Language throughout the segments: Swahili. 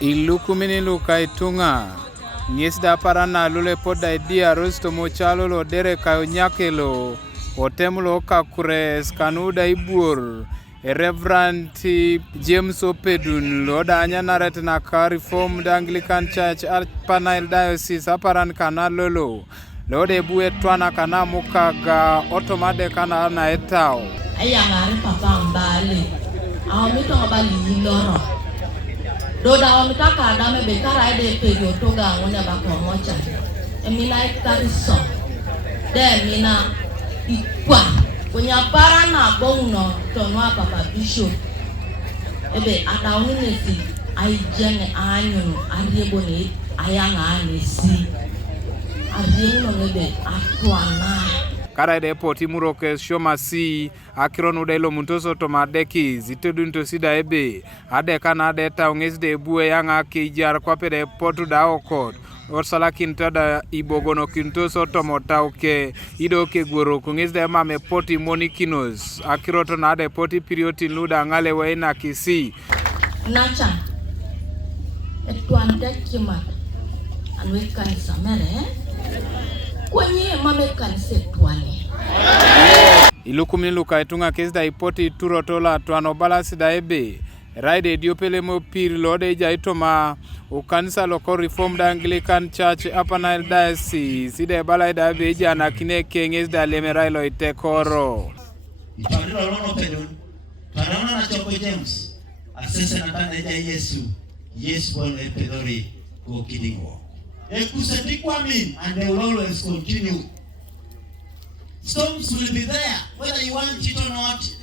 Ilukumin lukaitunga Nyesda parana lule poda idea rosto mochalo lo dere kayo nyakelo otemulo kakures kanuda ibur Reverend James Opedun loda anyanaret na ka Reformed Anglican Church Panel Diocese aparan kana lolo lode buwe twana kana mukaga otomade kana na etao ayangari papa mbali awamito ngabali yindoro doda wamita kada me bekara ide peyo toga ngone bako mocha emina ikariso de mina ikwa kunya para na bonno tonwa papa bishop ebe adauni nesi aijene anyu ariebo ne ayanga anesi ariebo ngebe atwana Kara de poti muroke shomasi akironu de lo muntoso tomadeki zitudun to sida ebe ade kana de taungis de bue yanga ki jar kwape de potu da okot orsala kintada ibogono kintoso tomotauke idoke goro kungis de mame poti monikinos akiroto na de poti periodi luda ngale waina kisi nacha etwande Ekimat anwe kanisa mere kwenye mame kanisa tuane Ilukumin lukaitunga kesda ipoti turotola tuano balasi da ebe raide diopele mo pir lode jaitoma ukanisa loko Reformed Anglican Church Panel Diocese side balai da ebe jana kine kenges da lemerai lo itekoro ipandilo lono Opedun parana na choko James asese na tanda Yesu bono epedori kukidingo Ekusetikwamin, and they will always continue. Storms will be there, whether you want it or not.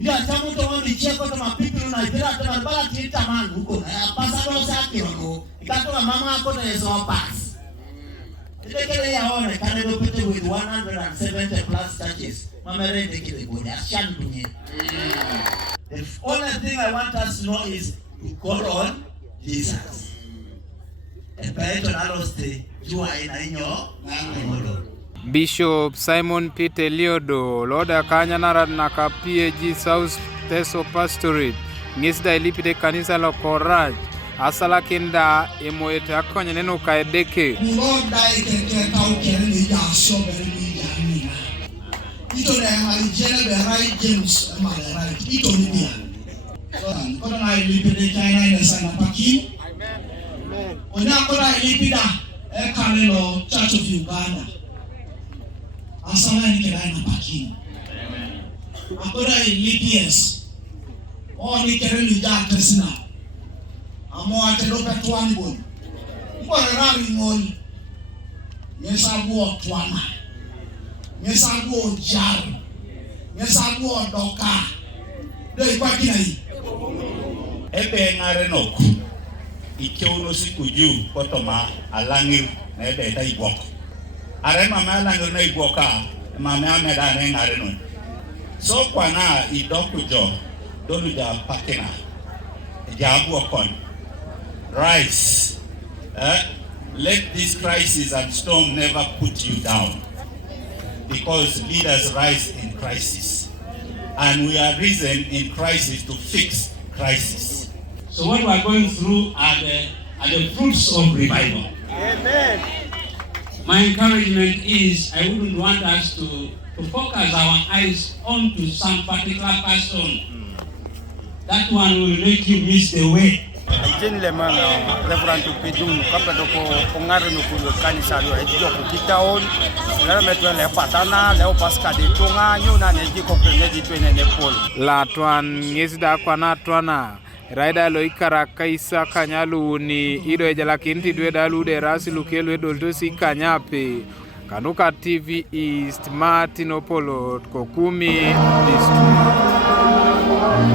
You are someone to want to check out my people in Nigeria, to my balance man who go. Pastor Saki go. You got to mama go to his own pass. The day I own a Canada with 170 plus churches. Mama ready to kill the shan't do it. The only thing I want us to know is to call on Jesus. Bishop Simon Peter Liodo loda kanyanara na kapie Jesus Teso Pastorate ngisda ilipide kanisa la Koraj asala kenda emoete akonya neno kaedeke uloda ikeke kaukeni ya soberi ya nina ito na halijene berai James maberai ito nibia kono na ilipide kaina ina sana paki Onyakora ilipida ekalelo Church of Uganda asala nikela na pakini akora ilipies oni kerelu ja krisna amo ateloka twani bon mbona rami ngoni yesabuo twana yesabuo jar yesabuo doka dei kwa kinai ebe ngare noku ikeuno siku juu kotoma alangir na ebe ita igwoko are mama alangir na igwoka mama ameda na ngare no so kwa na idokujo doluja pakena jabu okon rise let this crisis and storm never put you down because leaders rise in crisis and we are risen in crisis to fix crisis. So what we are going through are the fruits of revival. Amen. My encouragement is I wouldn't want us to focus our eyes onto some particular person. That one will make you miss the way. Reverend Opedun kapedoko ongare nukulo kanisa lo ejo kitaon la metwe le patana le opaska de tonga nyuna neji komprene di twene ne pol la twan ngisda kwana twana raida lo ikara kaisa kanyalu ni ido ejala kinti dwe dalu de R.A.C lukelu edolto si kanyape kanuka TV East Martin Opolo Kumi district